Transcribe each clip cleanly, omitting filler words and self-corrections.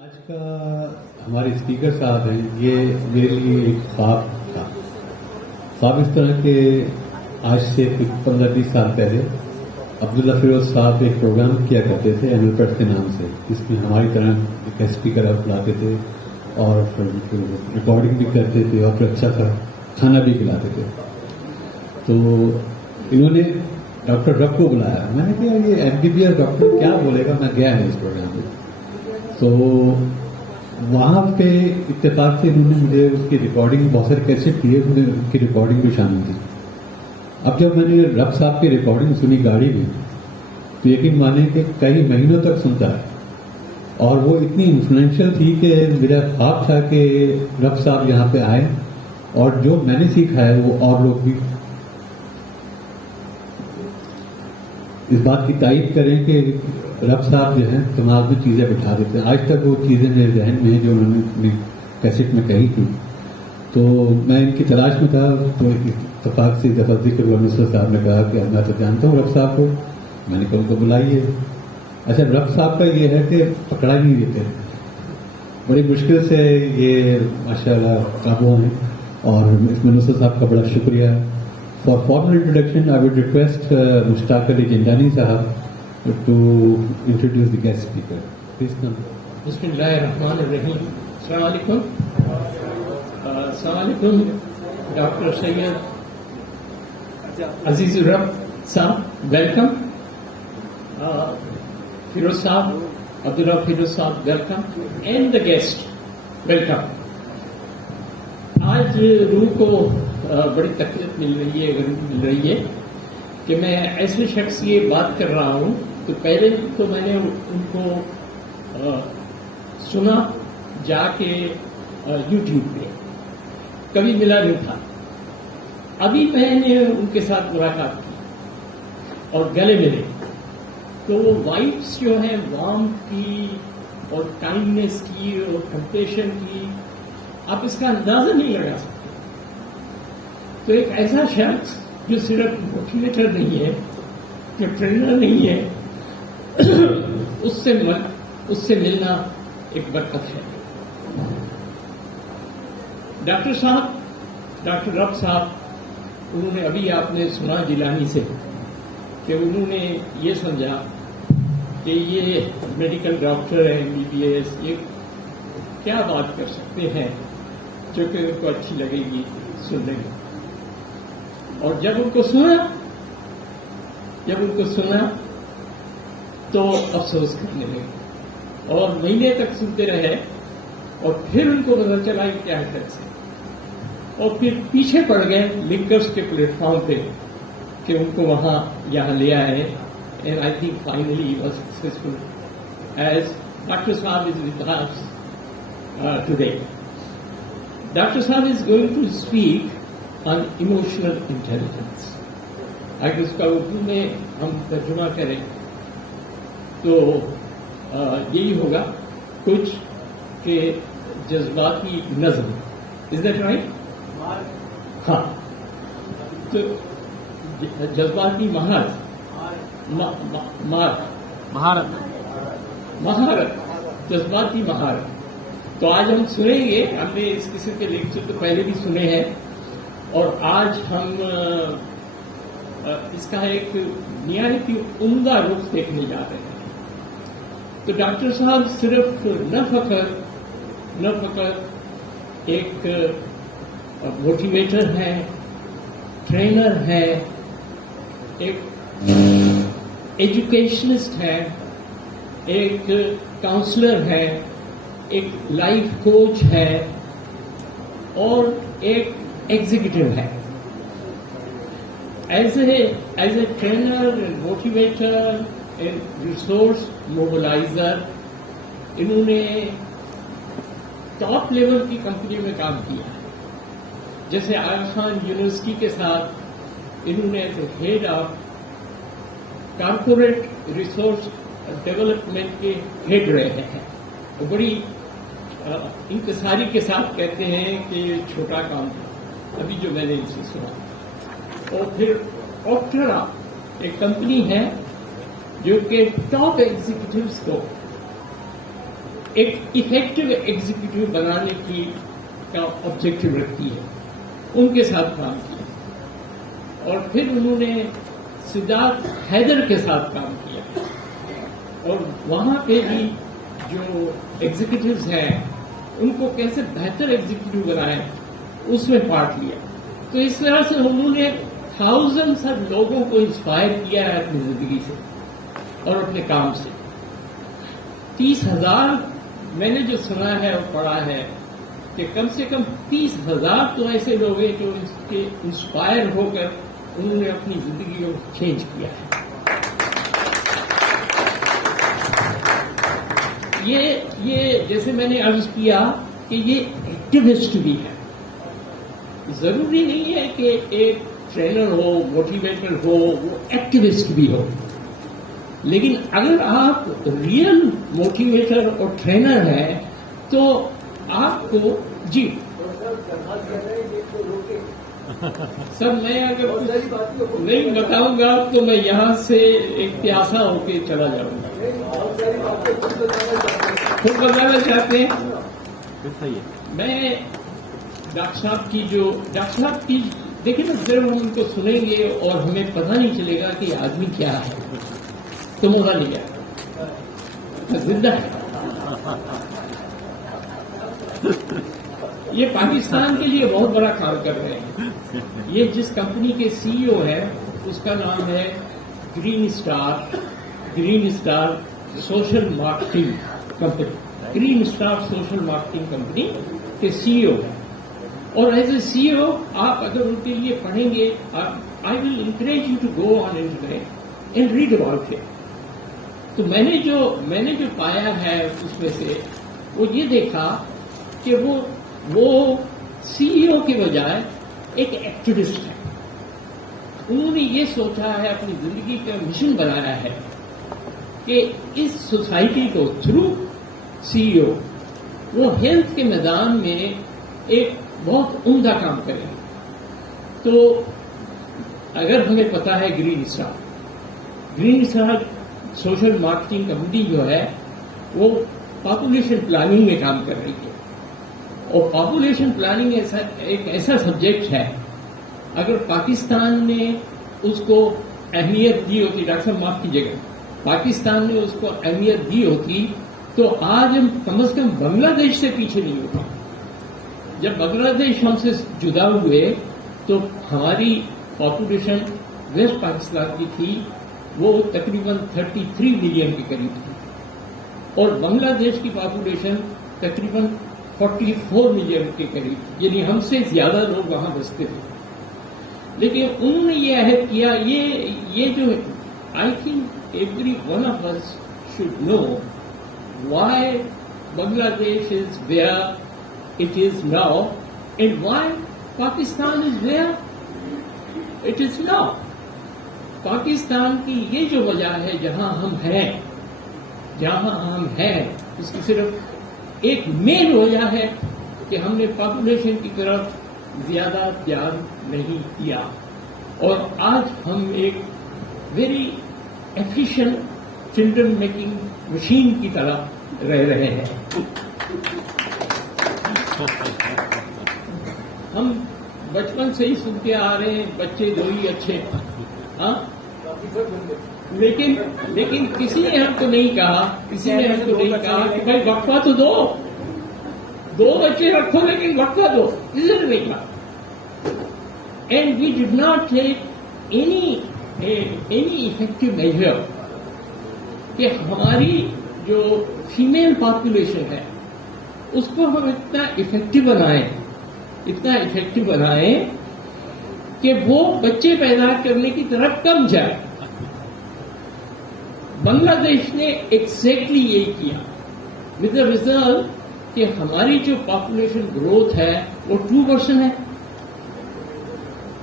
آج کا ہمارے اسپیکر صاحب ہیں، یہ میرے لیے ایک خواب تھا. خواب اس طرح کہ آج سے 15-20 سال پہلے عبداللہ فیروز صاحب ایک پروگرام کیا کرتے تھے اینول پریس کے نام سے، جس میں ہماری طرح ایک اسپیکر آپ بلاتے تھے اور ریکارڈنگ بھی کرتے تھے اور پھر اچھا سا کھانا بھی کھلاتے تھے. تو انہوں نے ڈاکٹر رب کو بلایا. میں نے کہا یہ MBBS ڈاکٹر کیا بولے گا، میں گیا نہیں اس پروگرام میں. تو وہاں پہ اتفاق سے انہوں نے مجھے اس کی ریکارڈنگ بہت سارے کیسٹ دیے، ان کی ریکارڈنگ بھی شامل تھی. اب جب میں نے رب صاحب کی ریکارڈنگ سنی گاڑی میں تو یقین مانیں کہ کئی مہینوں تک سنتا ہے، اور وہ اتنی انفلوئنشل تھی کہ میرا خواب تھا کہ رب صاحب یہاں پہ آئے اور جو میں نے سیکھا ہے وہ اور لوگ بھی اس بات کی تائید کریں کہ رب صاحب جو ہیں دماغ میں چیزیں بٹھا دیتے ہیں. آج تک وہ چیزیں میرے ذہن میں ہیں جو انہوں نے اپنی کیسٹ میں کہی تھی. تو میں ان کی تلاش میں تھا تو اتفاق سے دفعہ ذکر نصرت صاحب نے کہا کہ میں تو جانتا ہوں رب صاحب کو. میں نے کہا ان کو بلائیے. اچھا رب صاحب کا یہ ہے کہ پکڑا نہیں دیتے، بڑی مشکل سے یہ ماشاء اللہ قابو ہیں. اور اس میں نصرت صاحب کا بڑا شکریہ. For formal introduction, I would request Mushtaq Ali Jindani Sahab to introduce the guest speaker. Please come. Bismillahirrahmanirrahim. Assalamu alaikum. Assalamu alaikum. Dr. Sayyid Azizur Rab Sahab, welcome. Firoz Sahab, Abdullah Firoz Sahab, welcome. And the guest, welcome. آج روح کو بڑی تکلیف مل رہی ہے کہ میں ایسے شخص کی بات کر رہا ہوں. تو پہلے تو میں نے ان کو سنا جا کے YouTube پہ، کبھی ملا نہیں تھا. ابھی میں نے ان کے ساتھ ملاقات کی اور گلے ملے تو وہ وائبس جو ہیں وارم کی اور کائنڈنیس کی اور کمپیشن کی، آپ اس کا اندازہ نہیں لگا سکتے. تو ایک ایسا شخص جو صرف موٹیویٹر نہیں ہے، جو ٹرینر نہیں ہے، اس سے ملنا ایک برکت ہے. ڈاکٹر صاحب، ڈاکٹر رب صاحب، انہوں نے ابھی آپ نے سنا جیلانی سے کہ انہوں نے یہ سمجھا کہ یہ میڈیکل ڈاکٹر ہے MBBS، یہ کیا بات کر سکتے ہیں جو کہ ان کو اچھی لگے گی سننے میں. اور جب ان کو سنا تو افسوس کرنے لگے اور مہینے تک سنتے رہے. اور پھر ان کو نظر چلا کہ کیا ہے سے، اور پھر پیچھے پڑ گئے لنکرز کے پلیٹ فارم پہ کہ ان کو وہاں یہاں لے آئے. And I think finally he was successful as doctor صاحب is with us today. Dr. Saab is going to speak on emotional intelligence. اگر اس کا اردو میں ہم ترجمہ کریں تو یہی ہوگا کچھ کہ جذباتی نظم. Is that right? ہاں. تو جذباتی مہارت، جذباتی مہارت. تو آج ہم سنیں گے. ہم نے اس قسم کے لیکچر تو پہلے بھی سنے ہیں اور آج ہم اس کا ایک نہایت عمدہ رخ دیکھنے جا رہے ہیں. تو ڈاکٹر صاحب صرف نہ فقط ایک موٹیویٹر ہیں، ٹرینر ہیں، ایک ایجوکیشنسٹ ہیں، ایک کاؤنسلر ہیں، ایک لائف کوچ ہے اور ایک ایگزیکٹو ہے. As a trainer and motivator and resource mobiliser انہوں نے ٹاپ لیول کی کمپنی میں کام کیا ہے. جیسے آغا خان یونیورسٹی کے ساتھ انہوں نے as a head of corporate resource development کے ہیڈ رہے ہیں. بڑی انکساری کے ساتھ کہتے ہیں کہ یہ چھوٹا کام تھا ابھی جو میں نے ان سے سنا. اور پھر اوپٹرا ایک کمپنی ہے جو کہ ٹاپ ایگزیکٹوز کو ایک افیکٹو ایگزیکٹو بنانے کا آبجیکٹو رکھتی ہے، ان کے ساتھ کام کیا، اور پھر انہوں نے سدھارتھ حیدر کے ساتھ کام کیا، اور وہاں پہ بھی جو ایگزیکٹوز ہیں ان کو کیسے بہتر ایگزیکٹو بنائیں اس میں پارٹ لیا. تو اس طرح سے انہوں نے تھاؤزنڈ لوگوں کو انسپائر کیا ہے اپنی زندگی سے اور اپنے کام سے. 30,000 میں نے جو سنا ہے اور پڑھا ہے کہ کم سے کم 30,000 تو ایسے لوگ ہیں جو اس کے انسپائر ہو کر انہوں نے اپنی زندگی کو چینج کیا ہے. یہ جیسے میں نے عرض کیا کہ یہ ایکٹیوسٹ بھی ہے. ضروری نہیں ہے کہ ایک ٹرینر ہو، موٹیویٹر ہو، وہ ایکٹیوسٹ بھی ہو، لیکن اگر آپ ریئل موٹیویٹر اور ٹرینر ہیں تو آپ کو جی سر میں اگر نہیں بتاؤں گا تو میں یہاں سے ایک پیاسا ہو کے چلا جاؤں گا. خود بتانا چاہتے ہیں میں ڈاکٹر صاحب کی دیکھیں نا، جب ہم ان کو سنیں گے اور ہمیں پتہ نہیں چلے گا کہ یہ آدمی کیا ہے تو مزہ نہیں آئے. زندہ ہے. یہ پاکستان کے لیے بہت بڑا کام کر رہے ہیں. یہ جس کمپنی کے سی ای او ہے اس کا نام ہے green star social marketing company. Green star social marketing company کے سی ای او ہے. اور ایز اے سی ای او آپ اگر ان کے لیے پڑھیں گے، I will encourage you to go on internet and read about it. تو میں نے جو پایا ہے اس میں سے وہ یہ دیکھا کہ وہ سی ای او کے بجائے ایک ایکٹیوسٹ ہے. انہوں نے یہ سوچا ہے، اپنی زندگی کا مشن بنایا ہے کہ اس سوسائٹی کو تھرو سی ای او وہ ہیلتھ کے میدان میں ایک بہت عمدہ کام کرے. تو اگر ہمیں پتا ہے green star social marketing company جو ہے وہ پاپولیشن پلاننگ میں کام کر رہی ہے، اور پاپولیشن پلاننگ ایک ایسا سبجیکٹ ہے، اگر پاکستان نے اس کو اہمیت دی ہوتی، ڈاکٹر صاحب معاف کیجیے گا، پاکستان نے اس کو اہمیت دی ہوتی تو آج ہم کم از کم بنگلہ دیش سے پیچھے نہیں ہوتے. جب بنگلہ دیش ہم سے جدا ہوئے تو ہماری پاپولیشن ویسٹ پاکستان کی تھی، وہ تقریباً 33 ملین کے قریب تھی، اور بنگلہ دیش کی پاپولیشن تقریباً 44 ملین کے قریب، یعنی ہم سے زیادہ لوگ وہاں بستے تھے. لیکن انہوں نے یہ عہد کیا، یہ جو I think every one of us should know why Bangladesh is where it is now and why Pakistan is where it is now. Pakistan کی یہ جو وجہ ہے جہاں ہم ہیں اس کی صرف ایک مین وجہ ہے کہ ہم نے پاپولیشن کی طرف زیادہ دھیان نہیں دیا، اور آج ہم ایک very efficient children making machine کی طرح رہ رہے ہیں. ہم بچپن سے ہی سنتے آ رہے ہیں بچے دو ہی اچھے، ہاں، لیکن کسی نے ہم کو نہیں کہا کہ بھائی وقفہ تو دو بچے رکھو لیکن وقفہ دو، اس نے نہیں کہا. And we did not take any effective measure کہ ہماری جو فیمیل پاپولیشن ہے اس کو ہم اتنا افیکٹو بنائیں کہ وہ بچے پیدا کرنے کی طرف کم جائے. بنگلہ دیش نے ایگزیکٹلی یہی کیا، ود دا ریزلٹ کہ ہماری جو پاپولیشن گروتھ ہے وہ 2% ہے،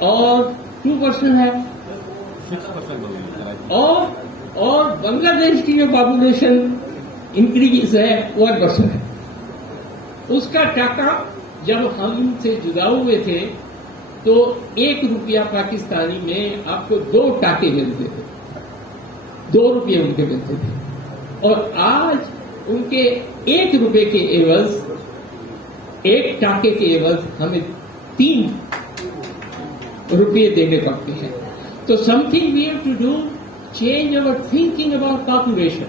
اور 2% ہے، اور بنگلہ دیش کی جو پاپولیشن انکریز ہے 1% ہے. اس کا ٹاکا جب ہم سے جدا ہوئے تھے تو 1 روپیہ پاکستانی میں آپ کو 2 ٹاکے ملتے تھے، 2 روپیے ان کے ملتے تھے، اور آج ان کے 1 روپے کے عوض، 1 ٹاکے کے عوض ہمیں 3 روپے دینے پڑتے ہیں. تو something we have to do, change over thinking about population.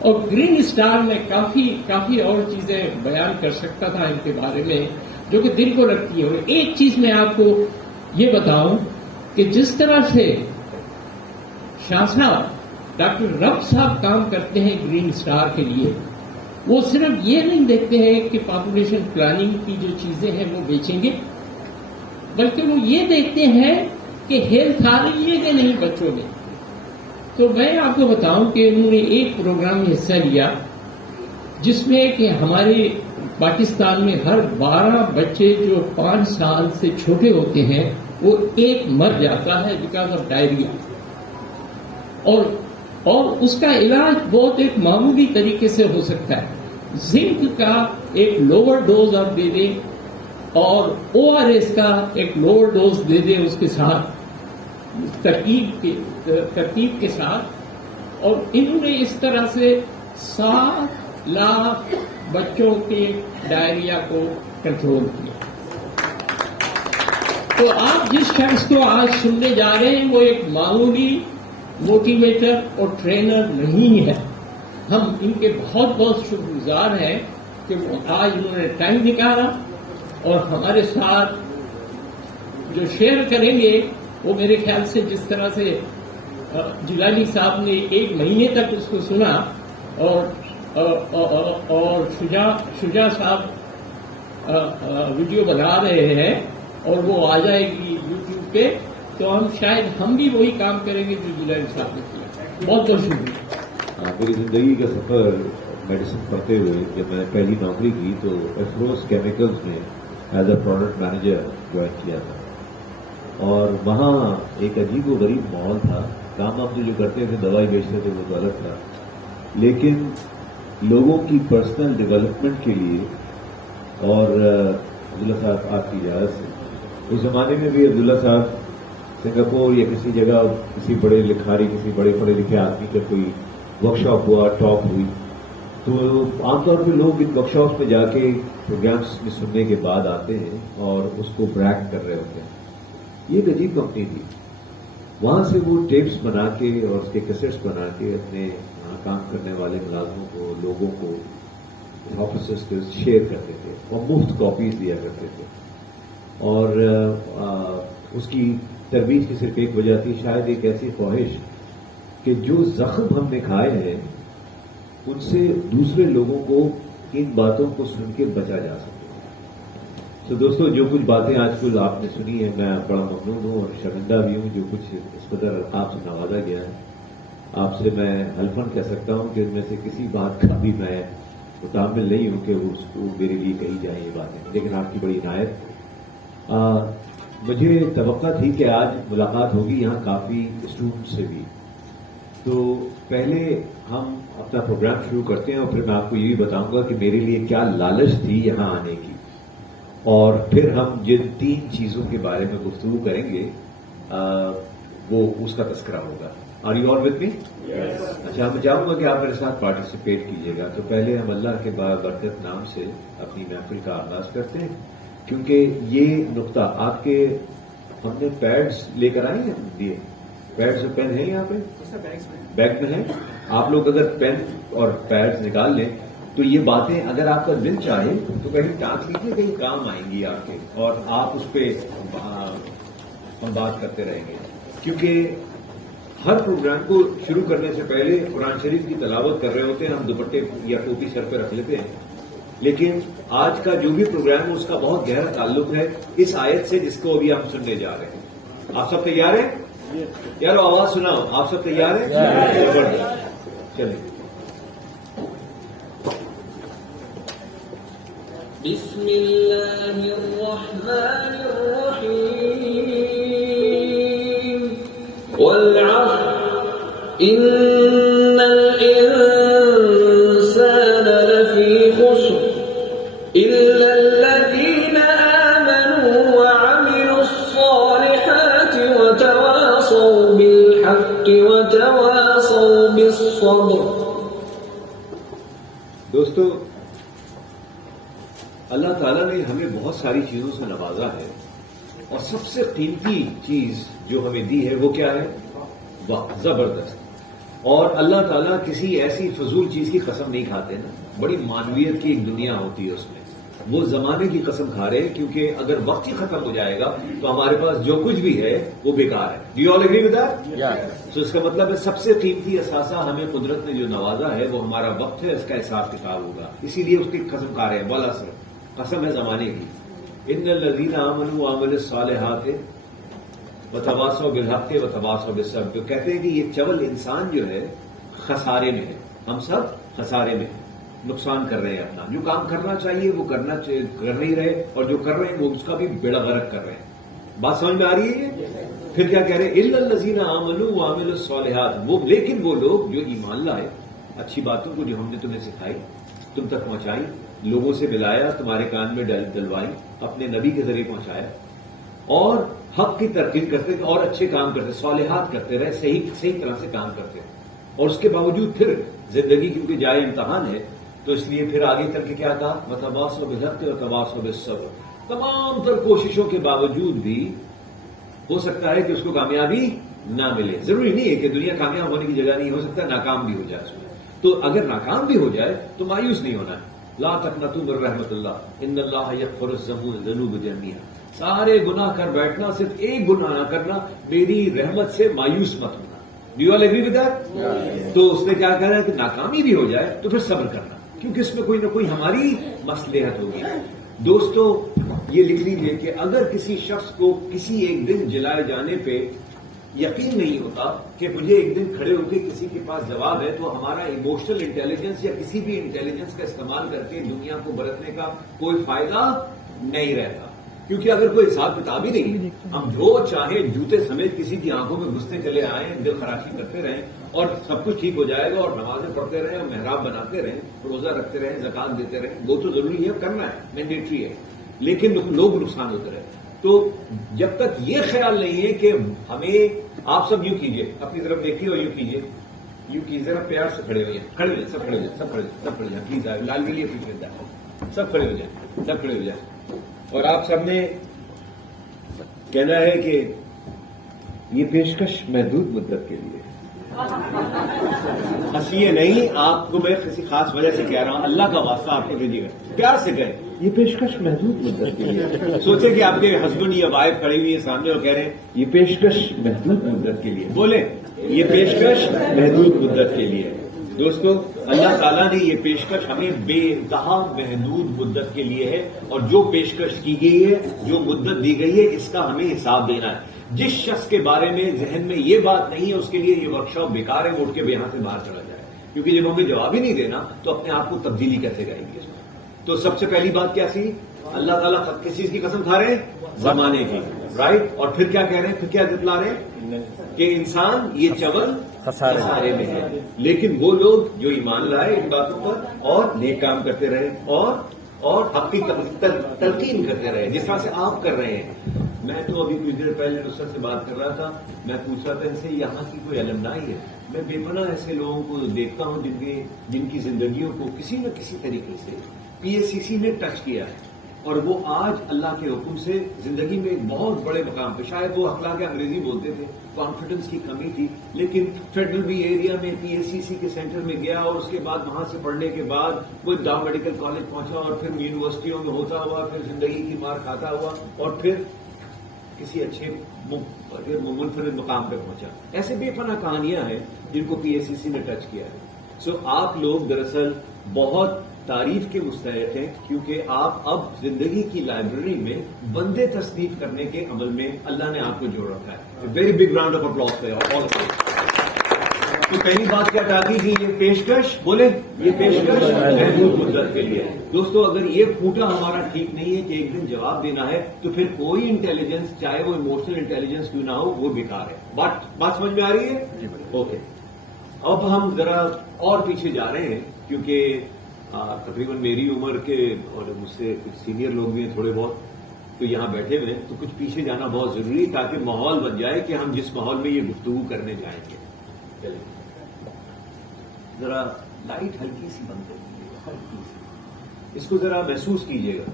اور گرین اسٹار میں کافی اور چیزیں بیان کر سکتا تھا ان کے بارے میں جو کہ دل کو لگتی ہے. ایک چیز میں آپ کو یہ بتاؤں کہ جس طرح سے شاہ صاحب، ڈاکٹر رب صاحب کام کرتے ہیں گرین اسٹار کے لیے، وہ صرف یہ نہیں دیکھتے ہیں کہ پاپولیشن پلاننگ کی جو چیزیں ہیں وہ بیچیں گے، بلکہ وہ یہ دیکھتے ہیں کہ ہیلتھ آ رہی ہے کہ نہیں بچوں میں. تو میں آپ کو بتاؤں کہ انہوں نے ایک پروگرام میں حصہ لیا جس میں کہ ہمارے پاکستان میں ہر 12 بچے جو 5 سال سے چھوٹے ہوتے ہیں وہ ایک مر جاتا ہے بیکاز آف ڈائریا. اور اس کا علاج بہت ایک معمولی طریقے سے ہو سکتا ہے. زنک کا ایک لوور ڈوز آپ دے دیں اور ORS کا ایک لوور ڈوز دے دیں اس کے ساتھ ترکیب کے ساتھ. اور انہوں نے اس طرح سے 7 لاکھ بچوں کے ڈائریا کو کنٹرول کیا. تو آپ جس شخص کو آج سننے جا رہے ہیں وہ ایک معمولی موٹیویٹر اور ٹرینر نہیں ہے. ہم ان کے بہت بہت شکر گزار ہیں کہ آج انہوں نے ٹائم نکالا اور ہمارے ساتھ جو شیئر کریں گے وہ میرے خیال سے جس طرح سے جیلانی صاحب نے 1 مہینے تک اس کو سنا اور شجاع صاحب ویڈیو بنا رہے ہیں اور وہ آ جائے گی YouTube پہ، تو ہم بھی وہی کام کریں گے جو جیلانی صاحب نے کیا. بہت بہت شکریہ. میری زندگی کا سفر میڈیسن پڑھتے ہوئے جب میں نے پہلی نوکری کی تو افروز کیمیکلز میں as a product manager join کیا تھا، اور وہاں ایک عجیب و غریب ماحول تھا. کام آپ جو کرتے تھے دوائی بیچتے تھے وہ تو الگ تھا، لیکن لوگوں کی پرسنل ڈیولپمنٹ کے لیے. اور عبداللہ صاحب آپ کی اجازت سے اس زمانے میں بھی عبداللہ صاحب سنگاپور یا کسی جگہ کسی بڑے لکھاری کسی بڑے پڑھے لکھے آدمی کا کوئی ورک شاپ ہوا، ٹاک ہوئی، تو عام طور پہ لوگ ان ورک شاپس پہ جا کے پروگرامس میں سننے کے بعد آتے ہیں اور اس کو بریک کر رہے ہوتے ہیں. یہ ایک عجیب کمپنی تھی. وہاں سے وہ ٹیپس بنا کے اور اس کے کیسٹس بنا کے اپنے یہاں کام کرنے والے ملازموں کو، لوگوں کو، آفیسرز کو شیئر کرتے تھے اور مفت کاپیز دیا کرتے تھے. اور اس کی ترویج کی صرف ایک وجہ تھی، شاید ایک ایسی خواہش کہ جو زخم ہم نے کھائے ہیں ان سے دوسرے لوگوں کو ان باتوں کو سن کے بچا جا سکے. تو دوستو، جو کچھ باتیں آج کل آپ نے سنی ہیں میں بڑا ممنون ہوں اور شرمندہ بھی ہوں جو کچھ اس قدر آپ سے نوازا گیا ہے. آپ سے میں حلفاً کہہ سکتا ہوں کہ ان میں سے کسی بات کا بھی میں متعمل نہیں ہوں کہ اس کو میرے لیے کہی جائیں یہ باتیں، لیکن آپ کی بڑی عنایت. مجھے توقع تھی کہ آج ملاقات ہوگی یہاں کافی اسٹوڈنٹ سے بھی. تو پہلے ہم اپنا پروگرام شروع کرتے ہیں اور پھر میں آپ کو یہ بھی بتاؤں گا کہ میرے لیے کیا لالچ تھی یہاں آنے کی، اور پھر ہم جن 3 چیزوں کے بارے میں گفتگو کریں گے وہ اس کا تذکرہ ہوگا. Are you all with me? اچھا، میں چاہوں گا کہ آپ میرے ساتھ پارٹیسپیٹ کیجیے گا. تو پہلے ہم اللہ کے برکت نام سے اپنی محفل کا آغاز کرتے ہیں، کیونکہ یہ نقطہ آپ کے ہم نے پیڈز لے کر آئے ہیں دیے. پیڈز اور پین ہیں یہاں پہ؟ بیگ میں ہے. آپ لوگ اگر پین اور پیڈز نکال لیں تو یہ باتیں اگر آپ کا دل چاہے تو کہیں ٹانک لیجیے، کہیں کام آئیں گی آپ کے، اور آپ اس پہ ہم بات کرتے رہیں گے. کیونکہ ہر پروگرام کو شروع کرنے سے پہلے قرآن شریف کی تلاوت کر رہے ہوتے ہیں، ہم دوپٹے یا ٹوپی سر پہ رکھ لیتے ہیں، لیکن آج کا جو بھی پروگرام ہے اس کا بہت گہرا تعلق ہے اس آیت سے جس کو ابھی ہم سننے جا رہے ہیں. آپ سب تیار ہیں؟ یارو آواز سناؤ، آپ سب تیار ہیں؟ چلیں. بسم اللہ الرحمن الرحیم. والعصر ان الانسان لفی خسر الا الذین آمنوا وعملوا الصالحات وتواصوا بالحق وتواصوا بالصبر. دوستو، اللہ تعالیٰ نے ہمیں بہت ساری چیزوں سے نوازا ہے، اور سب سے قیمتی چیز جو ہمیں دی ہے وہ کیا ہے؟ وقت. زبردست. اور اللہ تعالیٰ کسی ایسی فضول چیز کی قسم نہیں کھاتے نا، بڑی معنویت کی ایک دنیا ہوتی ہے اس میں. وہ زمانے کی قسم کھا رہے ہیں، کیونکہ اگر وقت ہی ختم ہو جائے گا تو ہمارے پاس جو کچھ بھی ہے وہ بیکار ہے. Do you all agree with that? تو اس کا مطلب ہے سب سے قیمتی اثاثہ ہمیں قدرت نے جو نوازا ہے وہ ہمارا وقت ہے، اس کا حساب کتاب ہوگا. اسی لیے اس کی قسم کھا رہے ہیں. والا سر قسم ہے زمانے کی. ان الذین آمنوا وعملوا الصالحات وتواصوا بالحق وتواصوا بالصبر. تو کہتے ہیں کہ یہ چول انسان جو ہے خسارے میں ہے. ہم سب خسارے میں ہیں، نقصان کر رہے ہیں اپنا. جو کام کرنا چاہیے وہ کر نہیں رہے، اور جو کر رہے ہیں وہ اس کا بھی بیڑا غرق کر رہے ہیں. بات سمجھ میں آ رہی ہے یہ؟ پھر کیا کہہ رہے ہیں؟ الا الذین آمنوا وعملوا الصالحات. وہ لیکن وہ لوگ جو ایمان لائے، اچھی باتوں کو جو ہم نے تمہیں سکھائی، تم تک پہنچائی، لوگوں سے ملایا، تمہارے کان میں دلوائی، اپنے نبی کے ذریعے پہنچایا، اور حق کی ترقی کرتے اور اچھے کام کرتے، صالحات کرتے رہے، صحیح طرح سے کام کرتے. اور اس کے باوجود پھر زندگی کیونکہ جائے امتحان ہے، تو اس لیے پھر آگے چل کے کیا کہا؟ وتواصوا بالحق وتواصوا بالصبر. تمام تر کوششوں کے باوجود بھی ہو سکتا ہے کہ اس کو کامیابی نہ ملے. ضروری نہیں ہے کہ دنیا کامیاب ہونے کی جگہ نہیں، ہو سکتا ہے ناکام بھی ہو جائے اس میں. تو اگر ناکام بھی ہو جائے تو مایوس نہیں ہونا ہے. لا تقنطوا من رحمت اللہ ان اللہ یغفر الذنوب جميعا. سارے گناہ کر بیٹھنا، صرف ایک گناہ نہ کرنا، میری رحمت سے مایوس مت ہونا. Do you all agree with that? تو اس نے کیا کہا ہے کہ ناکامی بھی ہو جائے تو پھر صبر کرنا، کیونکہ اس میں کوئی نہ کوئی ہماری مصلحت ہوگی. دوستو یہ لکھ لیجیے کہ اگر کسی شخص کو کسی ایک دن جلائے جانے پہ یقین نہیں ہوتا کہ مجھے ایک دن کھڑے ہو کے کسی کے پاس جواب ہے، تو ہمارا ایموشنل انٹیلیجنس یا کسی بھی انٹیلیجنس کا استعمال کر کے دنیا کو برتنے کا کوئی فائدہ نہیں رہتا. کیونکہ اگر کوئی حساب کتاب ہی نہیں، ہم جو چاہیں جوتے سمیت کسی کی آنکھوں میں گھستے چلے آئیں، دل خراشی کرتے رہیں، اور سب کچھ ٹھیک ہو جائے گا، اور نمازیں پڑھتے رہیں، اور محراب بناتے رہیں، روزہ رکھتے رہیں، زکات دیتے رہیں، وہ تو ضروری ہے، کرنا ہے، مینڈیٹری ہے، لیکن لوگ نقصان ہوتے رہے. تو جب تک یہ خیال نہیں ہے کہ ہمیں، آپ سب یوں کیجئے، اپنی طرف دیکھیے اور یوں کیجئے، ذرا پیار سے کھڑے ہوئے، سب کھڑے ہو جائیں پلیز. لال کے لیے اپریشیٹ ہے، سب کھڑے ہو جائیں. اور آپ سب نے کہنا ہے کہ یہ پیشکش محدود مدت کے لیے. ہنسیے نہیں، آپ کو میں کسی خاص وجہ سے کہہ رہا ہوں، اللہ کا واسطہ آپ کو دیجیے گا، پیار سے کہیں یہ پیشکش محدود مدت کے لیے. سوچے کہ آپ کے ہسبینڈ یا وائف کھڑی ہوئی ہے سامنے اور کہہ رہے ہیں یہ پیشکش محدود مدت کے لیے. بولیں یہ پیشکش محدود مدت کے لیے. دوستو اللہ تعالیٰ نے یہ پیشکش ہمیں بے انتہا محدود مدت کے لیے ہے، اور جو پیشکش کی گئی ہے، جو مدت دی گئی ہے، اس کا ہمیں حساب دینا ہے. جس شخص کے بارے میں ذہن میں یہ بات نہیں ہے، اس کے لیے یہ ورکشاپ بیکار ہے، وہ اٹھ کے یہاں سے باہر چلا جائے. کیونکہ جب ہمیں جواب ہی نہیں دینا تو اپنے آپ کو تبدیلی کیسے کریں گے. تو سب سے پہلی بات کیا سی؟ اللہ تعالیٰ کس چیز کی قسم کھا رہے ہیں؟ زمانے کی، رائٹ. اور پھر کیا کہہ رہے ہیں؟ پھر کیا جتلا رہے ہیں کہ انسان یہ چول خسارے میں ہے. لیکن وہ لوگ جو ایمان لائے ان باتوں پر اور نیک کام کرتے رہے اور حق کی تلقین کرتے رہے، جس طرح سے آپ کر رہے ہیں. میں تو ابھی کچھ دیر پہلے نصرت سے بات کر رہا تھا، میں پوچھ رہا تھا ان سے یہاں کی کوئی المنائی ہے. میں بے پناہ ایسے لوگوں کو دیکھتا ہوں جن کی زندگیوں کو کسی نہ کسی طریقے سے PSCC نے ٹچ کیا ہے، اور وہ آج اللہ کے حکم سے زندگی میں ایک بہت بڑے مقام پہ. شاید وہ اخلاق انگریزی بولتے تھے، کانفیڈنس کی کمی تھی، لیکن فیڈرل بھی ایریا میں PSCC کے سینٹر میں گیا، اور اس کے بعد وہاں سے پڑھنے کے بعد کوئی ڈاؤ میڈیکل کالج پہنچا، اور پھر یونیورسٹیوں میں ہوتا ہوا، پھر زندگی کی مار کھاتا ہوا، اور پھر کسی اچھے منفرد مقام پہ پہنچا. ایسے بے پناہ کہانیاں ہیں جن کو PSCC نے ٹچ کیا ہے. سو آپ لوگ دراصل بہت تعریف کے مستحق ہیں، کیونکہ آپ اب زندگی کی لائبریری میں بندے تصنیف کرنے کے عمل میں اللہ نے آپ کو جوڑ رکھا ہے. Very big round of applause for. تو پہلی بات کیا کہا کہ یہ پیشکش، بولے یہ پیشکش محدود مدت کے لیے. دوستو اگر یہ پھوٹا ہمارا ٹھیک نہیں ہے کہ ایک دن جواب دینا ہے، تو پھر کوئی انٹیلیجنس، چاہے وہ ایموشنل انٹیلیجنس کیوں نہ ہو، وہ بیکار ہے. بات سمجھ میں آ رہی ہے؟ اوکے. اب ہم ذرا اور پیچھے جا رہے ہیں، کیونکہ تقریباً میری عمر کے اور مجھ سے کچھ سینئر لوگ بھی ہیں تھوڑے بہت، تو یہاں بیٹھے ہوئے ہیں، تو کچھ پیچھے جانا بہت ضروری ہے تاکہ ماحول بن جائے کہ ہم جس ماحول میں یہ گفتگو کرنے جائیں گے. ذرا لائٹ ہلکی سی بند کر دیجیے. اس کو ذرا محسوس کیجیے گا.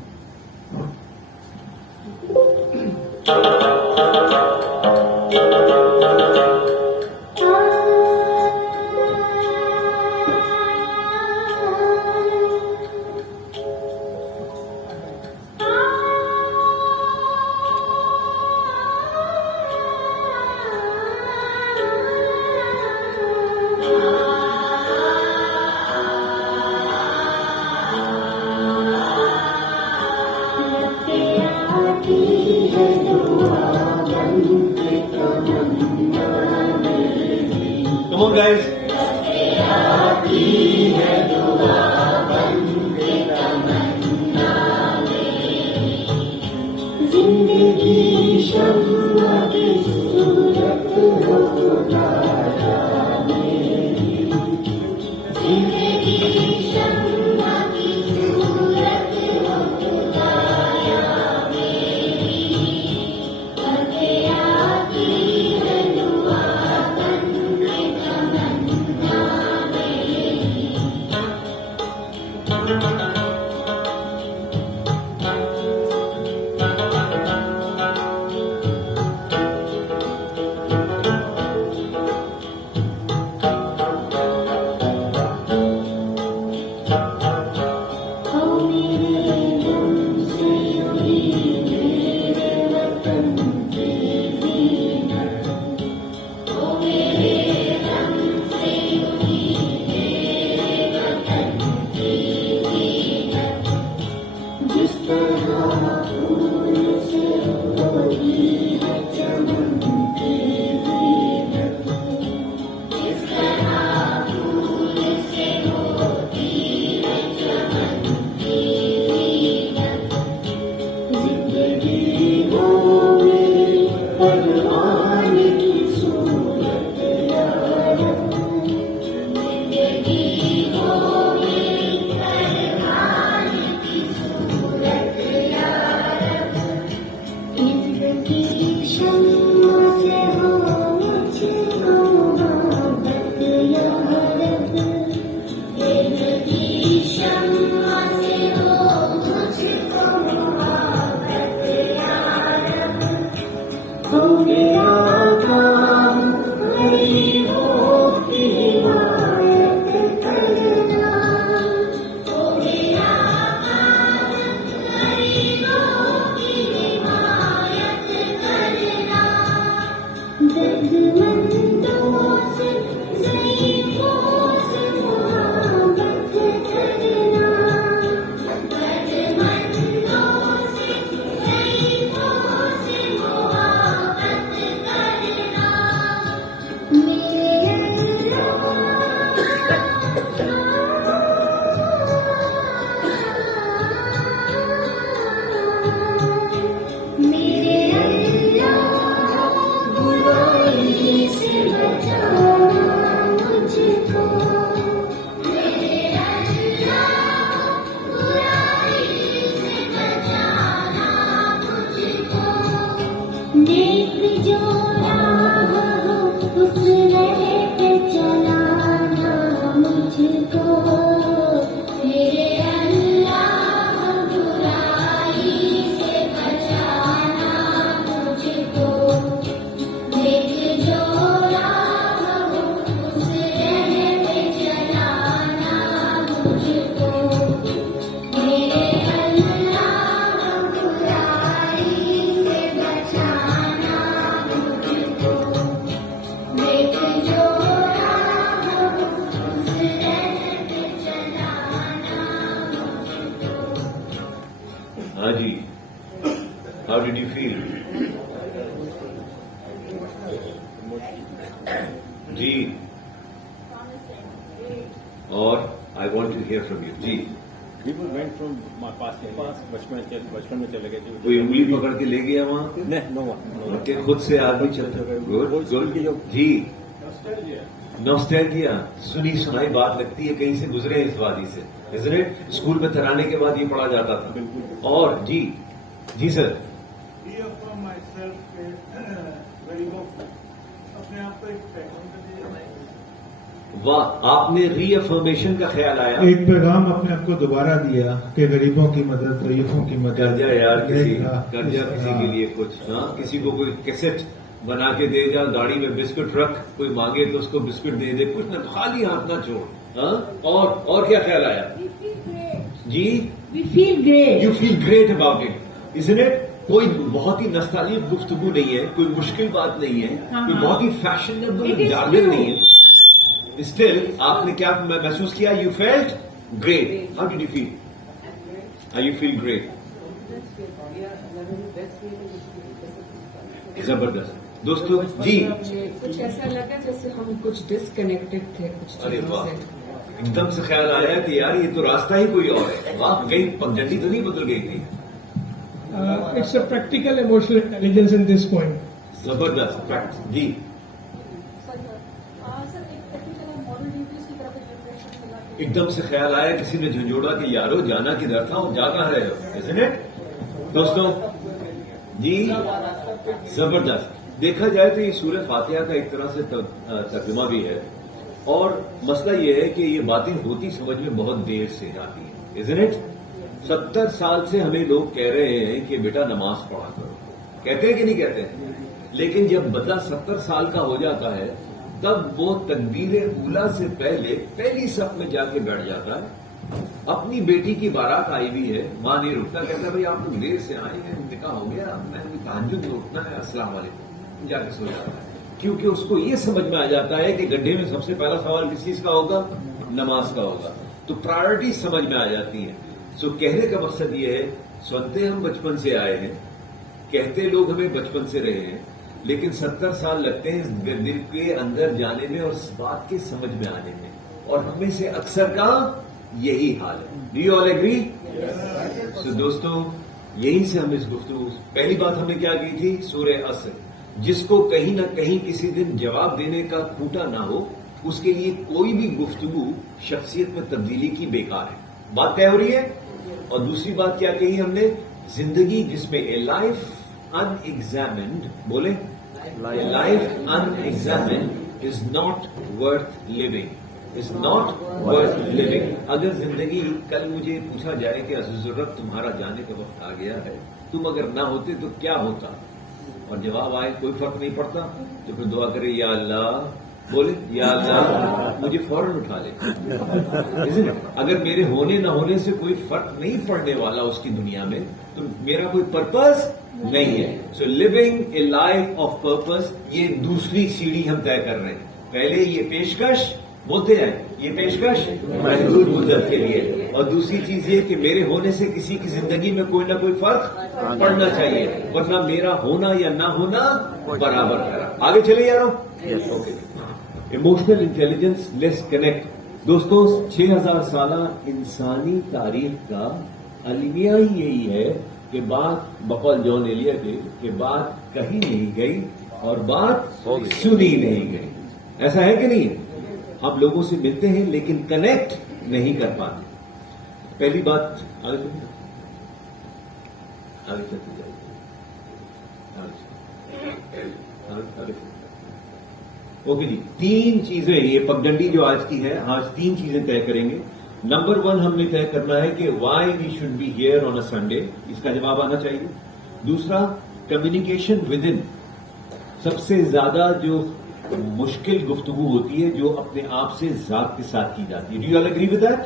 Come on, guys. How did you feel? جی اور I want to hear from you. G People went from my past بچپن میں چلے گئے. کوئی انگلی پکڑ کے لے گیا وہاں پہ؟ No. کہ خود سے آدمی چلتا. گڈ. جی نوسٹیلجیا سنی سنائی بات لگتی ہے, کہیں سے گزرے اس وادی سے. اسکول میں ترانے کے بعد یہ پڑھا جاتا تھا. اور جی سر. اپنے آپ کو ایک پیغام واہ، آپ نے ری افرمیشن کا خیال آیا. ایک پیغام اپنے آپ کو دوبارہ دیا کہ غریبوں کی مدد، ضعیفوں کی مدد. کر جا یار کسی ہاں. کے لیے کچھ. ہاں، کسی کو کوئی کیسٹ بنا کے دے جا، گاڑی میں بسکٹ رکھ، کوئی مانگے تو اس کو بسکٹ دے دے، کچھ نہ، خالی ہاتھ نہ چھوڑ. ہاں، اور کیا خیال آیا جی؟ We feel great. You feel great about it, isn't it؟ کوئی بہت ہی نستعلیق گفتگو نہیں ہے، کوئی مشکل بات نہیں ہے، کوئی بہت ہی فیشنیبل جارگن نہیں ہے. اسٹل آپ نے کیا محسوس کیا؟ You felt great. How did you feel? You feel great. زبردست دوستو جی. کچھ ایسا لگا جیسے ہم کچھ ڈسکنیکٹڈ تھے کچھ ارے چیزوں واہ، سے. ایک دم سے خیال آیا کہ یار یہ تو راستہ ہی کوئی اور ہے. واہ، کہیں پگڈنڈی تو نہیں بدل گئی تھی. It's a practical emotional intelligence in this point. زبردست جی. ایک دم سے خیال آیا، کسی نے جھنجھوڑا کہ یارو جانا کدھر تھا، اور جا کہاں رہے ہو، isn't it؟ دوستوں جی زبردست. دیکھا جائے تو یہ سورہ فاتحہ کا ایک طرح سے ترجمہ بھی ہے، اور مسئلہ یہ ہے کہ یہ باتیں ہوتی سمجھ میں بہت دیر سے آتی ہیں، isn't it؟ 70 سال سے ہمیں لوگ کہہ رہے ہیں کہ بیٹا نماز پڑھا کرو. کہتے ہیں کہ نہیں کہتے ہیں؟ لیکن جب بندہ 70 سال کا ہو جاتا ہے تب وہ تکبیر اولیٰ سے پہلی صف میں جا کے بیٹھ جاتا ہے. اپنی بیٹی کی بارات آئی ہوئی ہے، ماں نہیں رکتا، کہتا ہے بھائی آپ لوگ دیر سے آئے ہیں، نکاح ہو گیا، میں نے تہجد میں اٹھنا ہے، السلام علیکم، جا کے سو جاتا ہے. کیونکہ اس کو یہ سمجھ میں آ جاتا ہے کہ گڈھے میں سب سے پہلا سوال کس چیز کا ہوگا؟ نماز کا ہوگا. تو پرائرٹی سمجھ میں آ جاتی ہے. سو کہنے کا مقصد یہ ہے، سنتے ہم بچپن سے آئے ہیں، کہتے لوگ ہمیں بچپن سے رہے ہیں، لیکن 70 سال لگتے ہیں دل کے اندر جانے میں اور اس بات کے سمجھ میں آنے میں، اور ہمیں سے اکثر کا یہی حال ہے. Do you all agree? So دوستوں یہیں سے ہم اس گفتگو، پہلی بات ہم نے کیا کی تھی؟ سورہ عصر. جس کو کہیں نہ کہیں کسی دن جواب دینے کا کھوٹا نہ ہو، اس کے لیے کوئی بھی گفتگو شخصیت میں تبدیلی کی بیکار ہے. بات طے ہو رہی ہے؟ اور دوسری بات کیا کہی ہم نے؟ زندگی جس میں اے لائف ان ایگزامنڈ، بولے life unexamined is not worth living, is not worth living. اگر زندگی کل مجھے پوچھا جائے کہ عزیز الرب تمہارا جانے کا وقت آ گیا ہے، تم اگر نہ ہوتے تو کیا ہوتا، اور جواب آئے کوئی فرق نہیں پڑتا، تو پھر دعا کرے یا اللہ، بولے یا اللہ مجھے فوراً اٹھا لے. اگر میرے ہونے نہ ہونے سے کوئی فرق نہیں پڑنے والا اس کی دنیا میں، تو میرا کوئی پرپز نہیں ہے. So living a life of purpose, یہ دوسری سیڑھی ہم طے کر رہے ہیں. پہلے یہ پیشکش بولتے ہیں، یہ پیشکش محدود مدت کے لیے، اور دوسری چیز یہ کہ میرے ہونے سے کسی کی زندگی میں کوئی نہ کوئی فرق پڑنا چاہیے، ورنہ میرا ہونا یا نہ ہونا برابر ہے. آگے چلے یارو. اوکے. ایموشنل انٹیلیجنس لیس کنیکٹ. دوستوں 6000 سالہ انسانی تاریخ کا المیہ ہی یہی ہے کہ بات بقول جان ایلیا کے کہ بات کہی نہیں گئی اور بات سنی نہیں گئی. ایسا ہے کہ نہیں ہے؟ ہم لوگوں سے ملتے ہیں لیکن کنیکٹ نہیں کر پاتے. پہلی بات آگے چلتے جائے. اوکے جی، 3 چیزیں، یہ پگڈنڈی جو آج کی ہے، آج 3 چیزیں طے کریں گے. نمبر 1 ہم نے طے کرنا ہے کہ why we should be here on a Sunday, اس کا جواب آنا چاہیے. دوسرا کمیونیکیشن ود ان، سب سے زیادہ جو مشکل گفتگو ہوتی ہے جو اپنے آپ سے ذات کے ساتھ کی جاتی ہے. Do you all agree with that?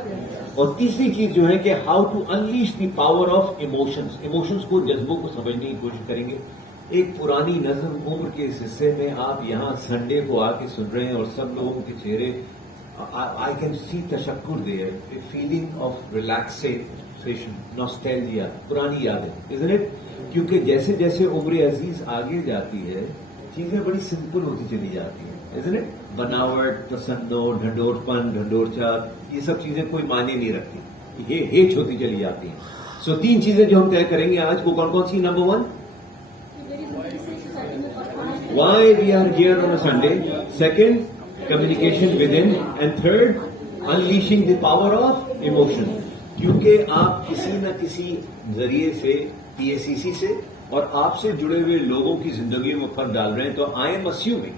اور تیسری چیز جو ہے کہ how to unleash the power of emotions. Emotions کو، جذبوں کو سمجھنے کی کوشش کریں گے. ایک پرانی نظم عمر کے اس حصے میں آپ یہاں سنڈے کو آ کے سن رہے ہیں اور سب لوگوں کے چہرے آئی کین سی تشکر دے، فیلنگ آف ریلیکسیشن، نوسٹیلجیا، پرانی یادیں، isn't it؟ کیونکہ جیسے جیسے عمر عزیز آگے جاتی ہے چیزیں بڑی سمپل ہوتی چلی جاتی ہیں، isn't it؟ بناوٹ، تسنو، ڈھنڈور پن، ڈھنڈور چار، یہ سب چیزیں کوئی معنی نہیں رکھتی، یہ ہیچ ہوتی چلی جاتی ہیں. سو 3 چیزیں جو ہم طے کریں گے آج کو کون کون سی؟ Number 1 why we are here on a Sunday. Second, communication within. And third, unleashing the power of emotion. کیونکہ آپ کسی نہ کسی ذریعے سے PACC سے اور آپ سے جڑے ہوئے لوگوں کی زندگی میں فرق ڈال رہے ہیں، تو I am assuming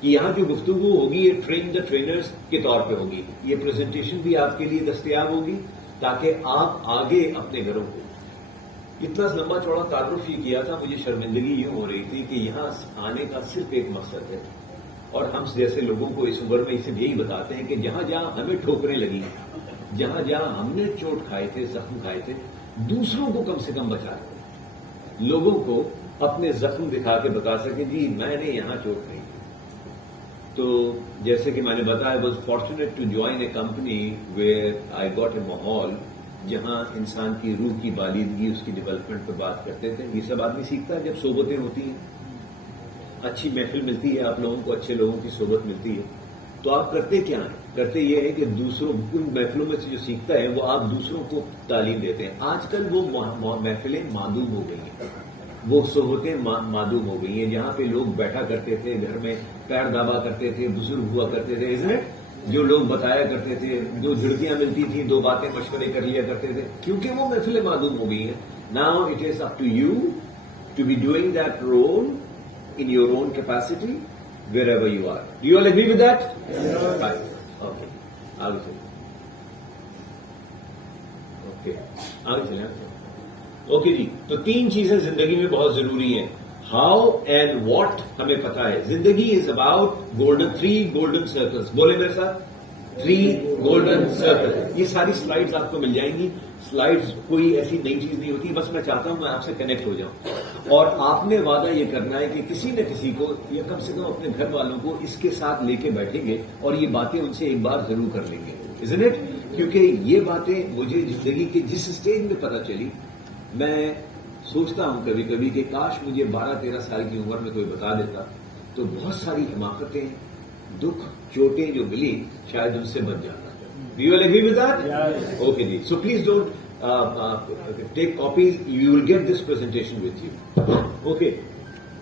کہ یہاں جو گفتگو ہوگی یہ ٹرین دا ٹرینرز کے طور پہ ہوگی. یہ پریزنٹیشن بھی آپ کے لیے دستیاب ہوگی تاکہ آپ آگے اپنے گھروں کو. اتنا لمبا چوڑا تعارف یہ کیا تھا, مجھے شرمندگی یوں ہو رہی تھی کہ یہاں آنے کا صرف ایک مقصد ہے, اور ہم جیسے لوگوں کو اس عمر میں اسے یہی بتاتے ہیں کہ جہاں جہاں ہمیں ٹھوکریں لگی, جہاں جہاں ہم نے چوٹ کھائے تھے, زخم کھائے تھے, دوسروں کو کم سے کم بچائیں, لوگوں کو اپنے زخم دکھا کے بتا سکیں جی میں نے یہاں چوٹ نہیں. تو جیسے کہ میں نے بتایا, was fortunate to join a company where I got a ماحول جہاں انسان کی روح کی بالیدگی, اس کی ڈیولپمنٹ پہ بات کرتے تھے. یہ سب آدمی سیکھتا ہے جب صحبتیں ہوتی ہیں, اچھی محفل ملتی ہے, آپ لوگوں کو اچھے لوگوں کی صحبت ملتی ہے, تو آپ کرتے کیا ہیں؟ کرتے یہ ہے کہ دوسروں ان محفلوں میں سے جو سیکھتا ہے وہ آپ دوسروں کو تعلیم دیتے ہیں. آج کل وہ محفلیں معدوم ہو گئی ہیں, وہ صحبتیں معدوم ہو گئی ہیں جہاں پہ لوگ بیٹھا کرتے تھے, گھر میں پیر دابا کرتے تھے, بزرگ ہوا کرتے تھے, جو لوگ بتایا کرتے تھے, جو جھڑکیاں ملتی تھیں, دو باتیں مشورے کر لیا کرتے تھے, کیونکہ وہ محفلیں معدوم ہو گئی ہیں. Now it is up to you to be doing that role in your own capacity wherever you are. Do you all agree with that? Yes. Fine. Okay. آگے چلیں. اوکے آگے چلیں. اوکے جی, تو 3 چیزیں زندگی میں بہت ضروری ہیں. ہاؤ اینڈ واٹ ہمیں پتا ہے. زندگی از اباؤٹ 3 گولڈن سرکلز. بولے میرے ساتھ, 3 گولڈن سرکل. یہ ساری سلائیڈز آپ کو مل جائیں گی. سلائیڈز کوئی ایسی نئی چیز نہیں ہوتی, بس میں چاہتا ہوں میں آپ سے کنیکٹ ہو جاؤں, اور آپ نے وعدہ یہ کرنا ہے کہ کسی نہ کسی کو یا کم سے کم اپنے گھر والوں کو اس کے ساتھ لے کے بیٹھیں گے اور یہ باتیں ان سے ایک بار ضرور کر لیں گے. isn't it? کیونکہ یہ باتیں مجھے زندگی کے جس اسٹیج میں پتہ چلی, میں سوچتا ہوں کبھی کبھی کہ کاش مجھے 12-13 سال کی عمر میں کوئی بتا دیتا تو بہت ساری حماقتیں, دکھ, چوٹیں جو ملی شاید ان سے بچ جاتا. Do you all agree with that? Yes. Okay, ji. So please don't take copies. You will get this presentation with you. Okay.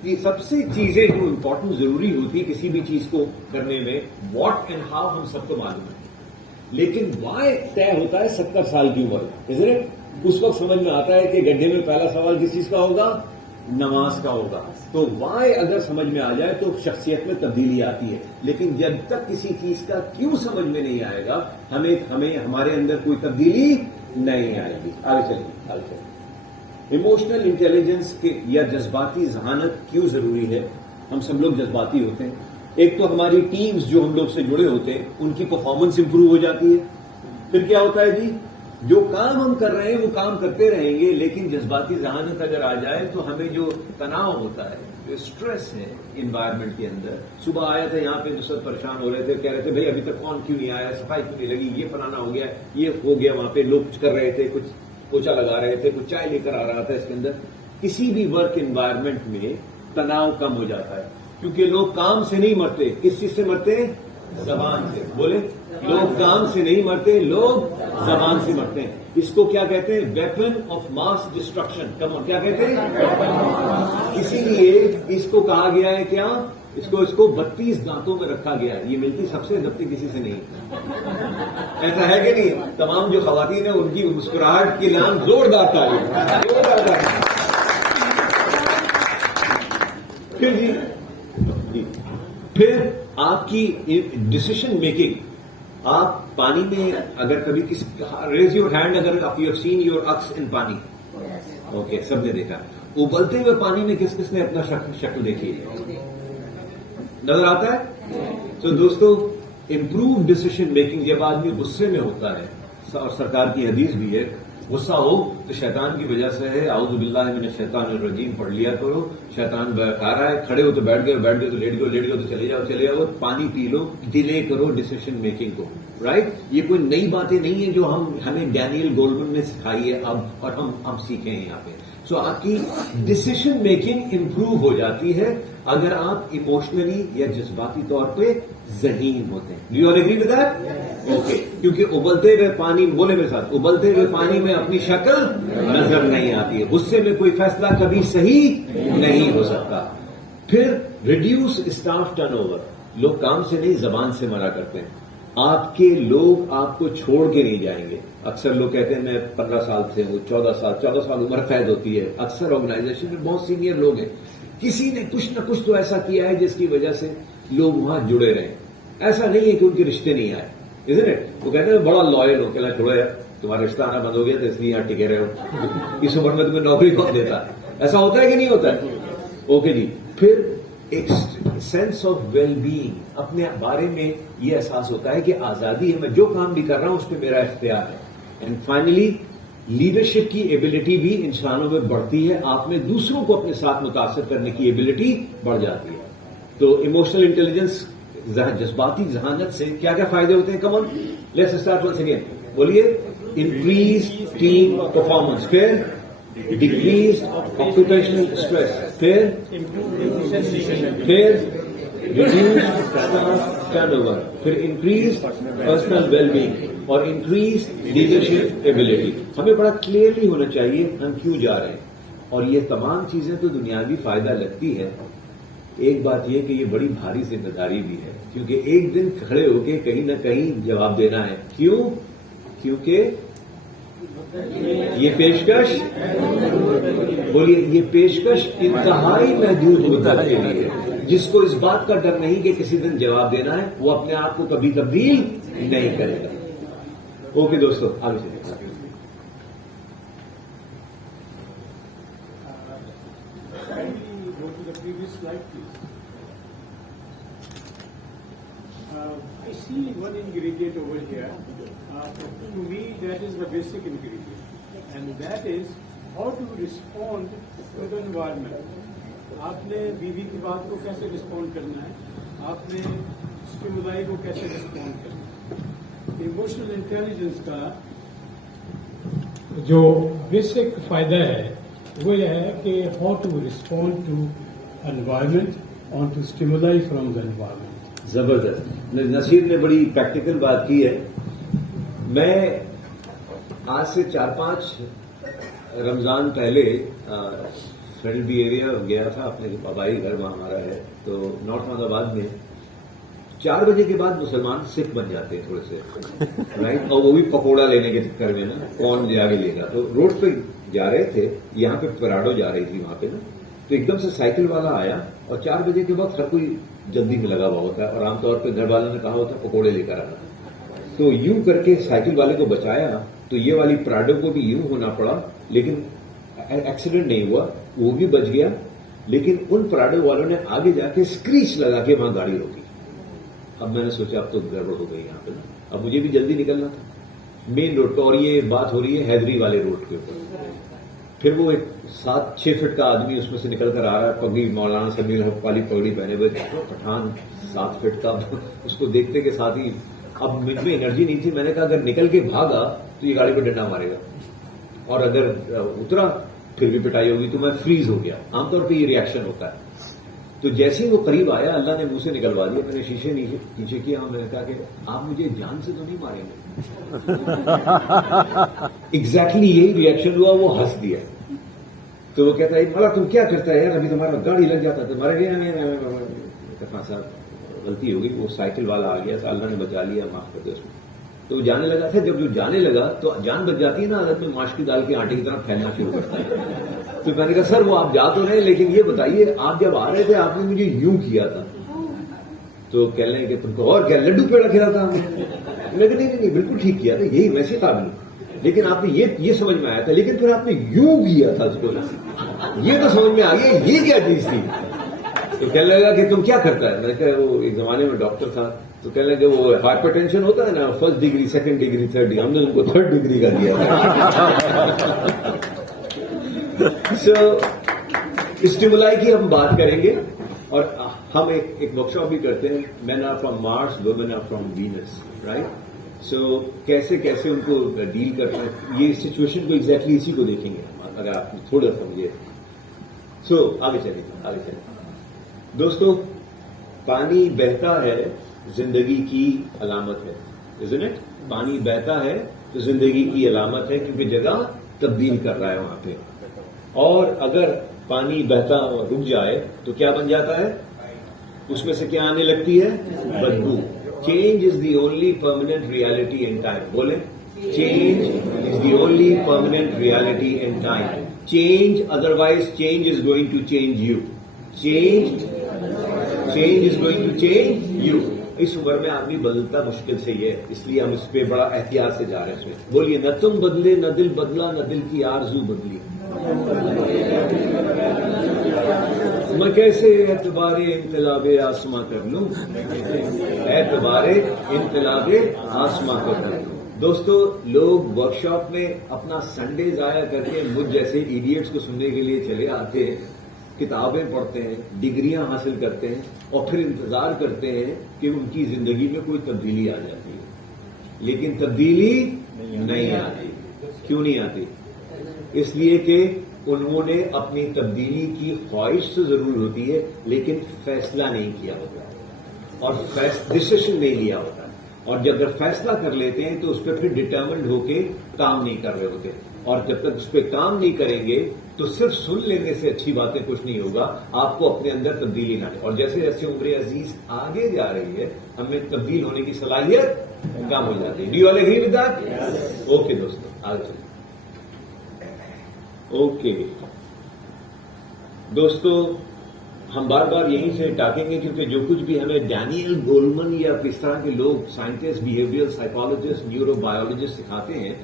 یہ سب سے چیزیں جو امپورٹنٹ ضروری ہوتی ہے کسی بھی چیز کو کرنے میں, واٹ اینڈ ہاؤ ہم سب کو معلوم ہے, لیکن وائی طے ہوتا ہے 70 سال کی عمر. اس وقت سمجھ میں آتا ہے کہ گڈھے میں پہلا سوال کس چیز کا ہوگا, نماز کا ہوگا. تو وائی اگر سمجھ میں آ جائے تو شخصیت میں تبدیلی آتی ہے, لیکن جب تک کسی چیز کا کیوں سمجھ میں نہیں آئے گا ہمیں ہمارے اندر کوئی تبدیلی نہیں آئے گی. آگے چلیے. ایموشنل انٹیلیجنس یا جذباتی ذہانت کیوں ضروری ہے؟ ہم سب لوگ جذباتی ہوتے ہیں. ایک تو ہماری ٹیمز جو ہم لوگ سے جڑے ہوتے ہیں ان کی پرفارمنس امپروو ہو جاتی ہے. پھر کیا ہوتا ہے جی, جو کام ہم کر رہے ہیں وہ کام کرتے رہیں گے, لیکن جذباتی ذہانت اگر آ جائے تو ہمیں جو تناؤ ہوتا ہے, جو اسٹریس ہے انوائرمنٹ کے اندر. صبح آیا تھا یہاں پہ تو سب پریشان ہو رہے تھے, کہہ رہے تھے بھائی ابھی تک کون کیوں نہیں آیا, صفائی کیوں نہیں لگی, یہ فلانا ہو گیا, یہ ہو گیا. وہاں پہ لوگ کچھ کر رہے تھے, کچھ پوچھا لگا رہے تھے, کچھ چائے لے کر آ رہا تھا. اس کے اندر کسی بھی ورک انوائرمنٹ میں تناؤ کم ہو جاتا ہے, کیونکہ لوگ کام سے نہیں مرتے. کس چیز سے مرتے ہیں؟ زبان سے. بولے, لوگ کام سے نہیں مرتے, لوگ زبان سے مرتے ہیں. اس کو کیا کہتے ہیں؟ Weapon of mass destruction. کیا کہتے ہیں؟ اسی لیے اس کو کہا گیا ہے کیا, اس کو 32 دانتوں میں رکھا گیا ہے. یہ ملتی سب سے, دبتی کسی سے نہیں. ایسا ہے کہ نہیں؟ تمام جو خواتین ہیں ان کی مسکراہٹ کی لام زوردار تاریخ. پھر آپ کی ڈسیشن میکنگ. آپ پانی میں اگر کبھی ریز یور ہینڈ اگر آپ یو ہیو سین یور اکس ان پانی. اوکے, سب نے دیکھا. ابلتے ہوئے پانی میں کس کس نے اپنا شکل دیکھی ہے؟ نظر آتا ہے. تو دوستو, امپروو ڈسیشن میکنگ. جب آدمی غصے میں ہوتا ہے, اور سرکار کی حدیث بھی ہے, غصہ ہو تو شیطان کی وجہ سے ہے, اعوذ باللہ من الشیطان الرجیم پڑھ لیا کرو. شیطان بہکا رہا ہے, کھڑے ہو تو بیٹھ گئے, بیٹھ گئے تو لیٹ گئے تو چلے جاؤ. پانی پی لو, ڈیلے کرو ڈسیشن میکنگ کو. رائٹ. یہ کوئی نئی باتیں نہیں ہیں جو ہمیں ڈینیل گولمن نے سکھائی ہے اب, اور ہم سیکھیں ہیں یہاں پہ. سو آپ کی ڈسیشن میکنگ امپروو ہو جاتی ہے اگر آپ ایموشنلی یا جذباتی طور پہ ذہین ہوتے ہیں. Do you all agree with that? Okay. کیونکہ ابلتے ہوئے پانی, بولے میرے ساتھ, ابلتے ہوئے پانی میں اپنی شکل نظر نہیں آتی ہے. غصے میں کوئی فیصلہ کبھی صحیح نہیں ہو سکتا. پھر ریڈیوس اسٹاف ٹرن اوور. لوگ کام سے نہیں زبان سے مرا کرتے ہیں. آپ کے لوگ آپ کو چھوڑ کے نہیں جائیں گے. اکثر لوگ کہتے ہیں میں 15 سال سے ہوں, 14 سال عمر قید ہوتی ہے. اکثر آرگنائزیشن میں بہت سینئر لوگ ہیں, کسی نے کچھ نہ کچھ تو ایسا کیا ہے جس کی وجہ سے لوگ وہاں جڑے رہیں. ایسا نہیں ہے کہ ان کے رشتے نہیں آئے, isn't it؟ وہ کہتے ہیں بڑا لائل ہو, کہ چھوڑو یار تمہارا رشتہ آنا بند ہو گیا تو اس لیے یہاں ٹکے رہے ہو, اس عمر میں تمہیں نوکری کون دیتا ہے؟ ایسا ہوتا ہے کہ نہیں ہوتا ہے؟ اوکے جی. پھر ایک سینس آف ویل بینگ, اپنے بارے میں یہ احساس ہوتا ہے کہ آزادی ہے, میں جو کام بھی کر رہا ہوں اس پہ میرا اختیار ہے. اینڈ فائنلی لیڈرشپ کی ایبلٹی بھی انسانوں میں بڑھتی ہے, آپ میں دوسروں کو اپنے ساتھ متاثر کرنے کی ایبلٹی بڑھ جاتی ہے. تو ایموشنل انٹیلیجنس, جذباتی ذہانت سے کیا کیا فائدے ہوتے ہیں؟ Come on let's start once again. بولیے. انکریز ٹیم پرفارمنس, پھر ڈیکریز آکوپیشنل اسٹریس, پھر ریڈیوز اسٹاف ٹرن اوور, پھر انکریز پرسنل ویل بینگ اور انکریز لیڈرشپ ایبلٹی. ہمیں بڑا کلیئرلی ہونا چاہیے ہم کیوں جا رہے ہیں, اور یہ تمام چیزیں تو دنیاوی فائدہ لگتی ہے. ایک بات یہ کہ یہ بڑی بھاری ذمہ داری بھی ہے, کیونکہ ایک دن کھڑے ہو کے کہیں نہ کہیں جواب دینا ہے. کیوں؟ کیونکہ یہ پیشکش, بولیے, یہ پیشکش انتہائی محدود مدت کے لیے ہے. جس کو اس بات کا ڈر نہیں کہ کسی دن جواب دینا ہے, وہ اپنے آپ کو کبھی تبدیل نہیں کرے گا. اوکے دوستو, آگے چلیں. I see one ingredient over here. To me, that is the basic ingredient, and that is how to respond to the environment. آپ نے بیوی کی بات کو کیسے رسپونڈ کرنا ہے, آپ نے اسٹیمولائی کو کیسے رسپونڈ کرنا ہے. ایموشنل انٹیلیجنس کا جو بیسک فائدہ ہے وہ یہ ہے کہ how to respond to environment on to stimuli from the environment. زبردست. نصیر نے بڑی پریکٹیکل بات کی ہے. میں آج سے 4-5 رمضان پہلے فیڈرل بی ایریا گیا تھا, اپنے آبائی گھر وہاں ہمارا ہے, تو نارتھ احمد آباد میں 4 بجے کے بعد مسلمان سکھ بن جاتے ہیں تھوڑے سے, رائٹ, اور وہ بھی پکوڑا لینے کے چکر میں نا, کون جا کے لے گا. تو روڈ پہ جا رہے تھے, یہاں پہ پراڈو جا رہی تھی وہاں پہ نا, تو ایک دم سے سائیکل والا آیا, اور 4 بجے کے بعد ہر کوئی جلدی میں لگا ہوا ہوتا ہے, اور عام طور پہ گھر والوں نے کہا ہوتا ہے پکوڑے لے کر آنا. تو یوں کر کے سائیکل والے کو بچایا, تو یہ والی پراڈو کو بھی یوں ہونا پڑا, لیکن ایکسیڈنٹ نہیں ہوا, وہ بھی بچ گیا. لیکن ان پراڈو والوں نے آگے جا کے اسکریچ لگا کے وہاں گاڑی روکی. اب میں نے سوچا اب تو گڑبڑ ہو گئی یہاں پہ, اب مجھے بھی جلدی نکلنا تھا مین روڈ پہ, اور یہ بات ہو رہی ہے حیدری والے روڈ کے اوپر. پھر وہ ایک 7-6 فٹ کا آدمی اس میں سے نکل کر آ رہا ہے, پگڑی مولانا سمیع الحق والی پگڑی پہنے ہوئے, پٹھان 7 فٹ کا. اس کو دیکھتے کے ساتھ ہی اب مجھ میں انرجی نہیں تھی. میں نے کہا اگر نکل کے بھاگا تو یہ گاڑی پہ ڈنڈا مارے گا, اور اگر اترا پھر بھی پٹائی ہوگی. تو میں فریز ہو گیا. عام طور پہ یہ ریئیکشن ہوتا ہے. تو جیسے ہی وہ قریب آیا, اللہ نے منہ سے نکلوا دیا. میں نے شیشے نیچے کیا, اور میں نے کہا کہ آپ مجھے جان سے تو نہیں ماریں گے. ایگزیکٹلی یہی ریئیکشن ہوا, وہ ہنس دیا. تو وہ کہتا ہے بھلا تم کیا کرتا ہے یار, ابھی تمہارا گاڑی لگ جاتا ہے تمہارے لیے. صاحب غلطی ہو گئی, وہ سائیکل والا آ گیا, تو اللہ نے بچا لیا, معاف کر دیا اس کو. تو وہ جانے لگا تھا. جب جو جانے لگا تو جان بچ جاتی ہے نا, حالت میں ماش کی دال کے آٹے کی طرح پھیلنا شروع کرتا ہے. تو میں نے کہا سر وہ آپ جا تو رہے, لیکن یہ بتائیے آپ جب آ رہے تھے آپ نے مجھے یوں کیا تھا. تو کہہ لیں کہ تم کو اور کیا لڈو پیڑا کھلا تھا. میں کہا نہیں بالکل ٹھیک کیا تھا, یہی ویسے قابل ہوں, لیکن آپ نے یہ سمجھ میں آیا تھا, لیکن پھر آپ نے یوں کیا تھا اس کو, یہ تو سمجھ میں آ گیا یہ کیا چیز تھی. تو کہنے لگا کہ تم کیا کرتا ہے. میں نے کہا وہ ایک زمانے میں ڈاکٹر تھا. تو کہنے لگا وہ ہائپر ٹینشن ہوتا ہے نا, 1st degree 2nd degree 3rd degree, ہم نے ان کو 3rd ڈگری کا دیا تھا. سو اسٹیمولائی کی ہم بات کریں گے, اور ہم ایک ورک شاپ بھی کرتے ہیں, men are from Mars, women are from Venus, right. So کیسے ان کو ڈیل کرنا ہے, یہ سچویشن کو ایگزیکٹلی اسی کو دیکھیں گے اگر آپ تھوڑا سمجھے. سو آگے چلیں. دوستو, پانی بہتا ہے زندگی کی علامت ہے, isn't it؟ پانی بہتا ہے تو زندگی کی علامت ہے, کیونکہ جگہ تبدیل کر رہا ہے وہاں پہ. اور اگر پانی بہتا رک جائے تو کیا بن جاتا ہے, اس میں سے کیا آنے لگتی ہے, بدبو. Change is the only permanent reality in time. بولیں, change is the only permanent reality in time. Change, otherwise change is going to change you. Change change is going to change you. اس عمر میں آدمی بدلتا مشکل سے یہ ہے، اس لیے ہم اس پہ بڑا احتیاط سے جا رہے ہیں. اس میں بولیے، نہ تم بدلے نہ دل بدلا نہ دل کی آرزو بدلی. میں کیسے اعتبار انقلاب آسماں کر لوں، اعتبار انقلاب آسماں کر لوں. دوستو، لوگ ورکشاپ میں اپنا سنڈے ضائع کر کے مجھ جیسے ایڈیٹس کو سننے کے لیے چلے آتے ہیں، کتابیں پڑھتے ہیں، ڈگریاں حاصل کرتے ہیں، اور پھر انتظار کرتے ہیں کہ ان کی زندگی میں کوئی تبدیلی آ جاتی ہے. لیکن تبدیلی نہیں آتی. کیوں نہیں آتی؟ اس لیے کہ انہوں نے اپنی تبدیلی کی خواہش تو ضرور ہوتی ہے، لیکن فیصلہ نہیں کیا ہوتا اور ڈسیشن نہیں لیا ہوتا. اور جب اگر فیصلہ کر لیتے ہیں تو اس پہ پھر ڈٹرمنڈ ہو کے کام نہیں کر رہے ہوتے. اور جب تک اس پہ کام نہیں کریں گے تو صرف سن لینے سے اچھی باتیں کچھ نہیں ہوگا، آپ کو اپنے اندر تبدیلی لانے. اور جیسے جیسے عمر عزیز آگے جا رہی ہے، ہمیں تبدیل ہونے کی صلاحیت کم ہو جاتی ہے. Do you all agree with that? Okay دوستوں، آگے چلیں. اوکے دوستو، ہم بار بار یہیں سے ٹاکیں گے کیونکہ جو کچھ بھی ہمیں ڈینیل گولمن یا اس طرح کے لوگ scientist, behaviour psychologist, neuro biologist سکھاتے ہیں،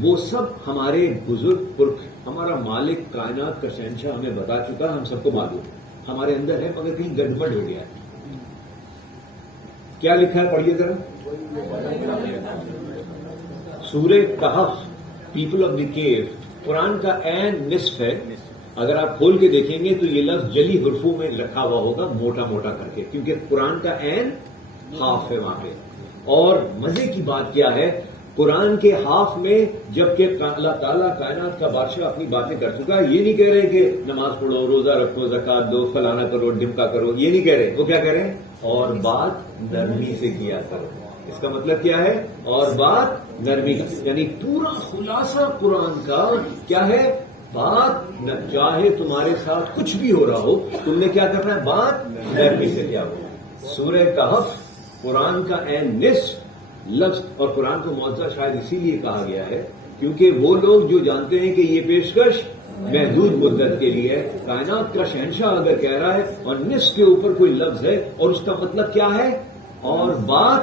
وہ سب ہمارے بزرگ پرکھ، ہمارا مالک کائنات کا شہنشاہ ہمیں بتا چکا. ہم سب کو معلوم ہمارے اندر ہے، مگر کہیں گڑبڑ ہو گیا ہے. کیا لکھا ہے؟ پڑھیے ذرا. سورہ کہف، پیپل آف دی کیو، قرآن کا عین نصف ہے. اگر آپ کھول کے دیکھیں گے تو یہ لفظ جلی حرفوں میں رکھا ہوا ہوگا، موٹا موٹا کر کے، کیونکہ قرآن کا عین ہاف ہے وہاں پہ. اور مزے کی بات کیا ہے، قرآن کے ہاف میں جبکہ اللہ تعالیٰ کائنات کا بادشاہ اپنی باتیں کر چکا ہے، یہ نہیں کہہ رہے کہ نماز پڑھو، روزہ رکھو، زکات دو، فلانا کرو، ڈمکا کرو، یہ نہیں کہہ رہے. وہ کیا کہہ رہے ہیں؟ اور بات نرمی سے کیا کرو. اس کا مطلب کیا ہے؟ اور بات نرمی کا، یعنی پورا خلاصہ قرآن کا کیا ہے؟ بات نہ، چاہے تمہارے ساتھ کچھ بھی ہو رہا ہو، تم نے کیا کرنا ہے؟ بات نرمی سے کیا ہو. سورہ کہف قرآن کا عین نصف لفظ. اور قرآن کو معجزہ شاید اسی لیے کہا گیا ہے کیونکہ وہ لوگ جو جانتے ہیں کہ یہ پیشکش محدود مدت کے لیے ہے. کائنات کا شہنشاہ اگر کہہ رہا ہے اور نصف کے اوپر کوئی لفظ ہے اور اس کا مطلب کیا ہے؟ اور بات.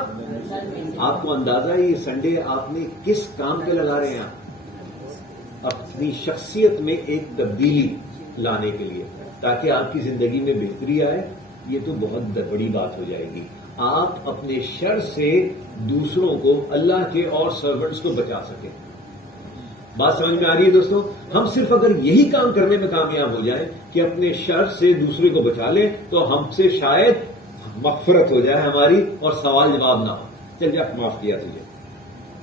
آپ کو اندازہ ہے یہ سنڈے آپ نے کس کام پہ لگا رہے ہیں؟ اپنی شخصیت میں ایک تبدیلی لانے کے لیے، تاکہ آپ کی زندگی میں بہتری آئے. یہ تو بہت بڑی بات ہو جائے گی. آپ اپنے شر سے دوسروں کو، اللہ کے اور سرونٹس کو بچا سکیں. بات سمجھ میں آ رہی ہے دوستوں؟ ہم صرف اگر یہی کام کرنے میں کامیاب ہو جائیں کہ اپنے شر سے دوسرے کو بچا لیں تو ہم سے شاید مغفرت ہو جائے ہماری اور سوال جواب نہ ہو. چل جا، معاف کیا تجھے.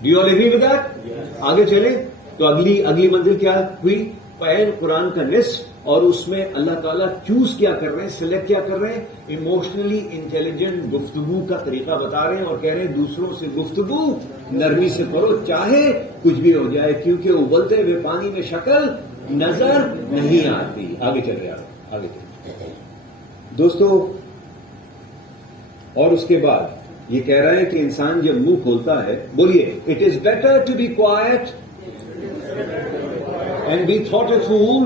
Do you all agree with that? آگے چلیں تو اگلی منزل کیا ہوئی؟ پہل قرآن کا نصف، اور اس میں اللہ تعالیٰ چوز کیا کر رہے ہیں، سلیکٹ کیا کر رہے ہیں؟ ایموشنلی انٹیلیجنٹ گفتگو کا طریقہ بتا رہے ہیں اور کہہ رہے ہیں دوسروں سے گفتگو نرمی سے کرو، چاہے کچھ بھی ہو جائے، کیونکہ ابلتے ہوئے پانی میں شکل نظر نہیں آتی. آگے چل رہے آگے چل رہے دوستو. اور اس کے بعد یہ کہہ رہا ہے کہ انسان جب منہ کھولتا ہے، بولیے، it is better to be quiet and be thought a fool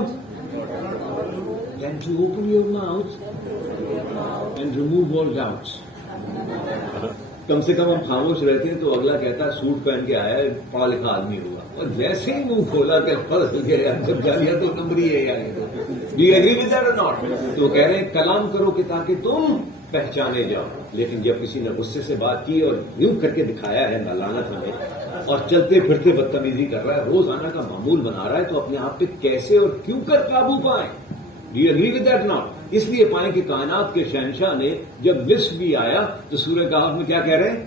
than to open your mouth and remove all doubts. کم سے کم ہم خاموش رہتے ہیں تو اگلا کہتا ہے سوٹ پہن کے آیا ہے، پڑھا لکھا آدمی ہوگا، اور جیسے ہی منہ کھولا کہ فرض گیا جب جانیا تو نمبر ہی ہے. Do you agree with that اور ناٹ؟ تو کہہ رہے ہیں کلام کرو کہ تاکہ تم پہچانے جاؤ. لیکن جب کسی نے غصے سے بات کی اور یوں کر کے دکھایا ہے لعنت ہمیں، اور چلتے پھرتے بدتمیزی کر رہا ہے، روزانہ کا معمول بنا رہا ہے، تو اپنے آپ پہ کیسے اور کیوں کر قابو پائیں؟ Do you agree with that not? اس لیے پائیں کہ کائنات کے شہنشاہ نے جب نصف بھی آیا تو سورہ کہف میں کیا کہہ رہے ہیں؟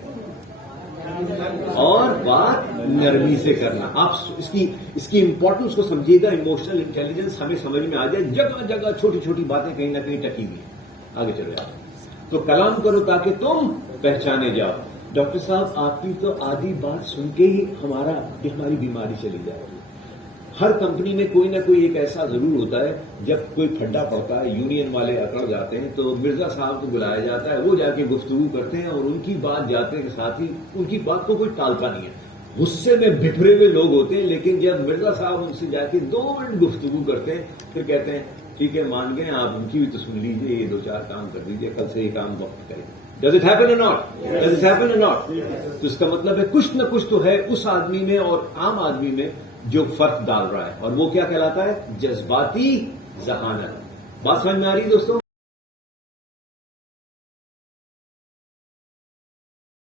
اور بات نرمی سے کرنا. آپ اس کی امپورٹنس کو سمجھیے گا. ایموشنل انٹیلیجنس ہمیں سمجھ میں آ جائے، جگہ جگہ چھوٹی چھوٹی باتیں کہیں نہ کہیں ٹکی ہوئی. آگے چلو آپ. تو کلام کرو تاکہ تم پہچانے جاؤ. ڈاکٹر صاحب آپ کی تو آدھی بات سن کے ہی ہماری بیماری چلی جائے گی. ہر کمپنی میں کوئی نہ کوئی ایک ایسا ضرور ہوتا ہے جب کوئی کھڈا پڑتا ہے، یونین والے اکڑ جاتے ہیں تو مرزا صاحب کو بلایا جاتا ہے، وہ جا کے گفتگو کرتے ہیں اور ان کی بات جاتے کے ساتھ ہی ان کی بات کو کوئی ٹالتا نہیں ہے. غصے میں بھٹرے ہوئے لوگ ہوتے ہیں، لیکن جب مرزا صاحب ان سے جا کے 2 منٹ گفتگو کرتے ہیں پھر کہتے ہیں ٹھیک ہے مان گئے آپ، ان کی بھی تو سن لیجیے، یہ 2-4 کام کر دیجیے، کل سے یہ کام وقت کریں. ڈز اٹ ہیپن اور ناٹ؟ ڈز اٹ ہیپن اور ناٹ؟ تو اس کا مطلب ہے کچھ نہ کچھ تو ہے اس آدمی میں اور عام آدمی میں جو فرق ڈال رہا ہے، اور وہ کیا کہلاتا ہے؟ جذباتی ذہانت. بات سمجھ میں آ رہی ہے دوستوں؟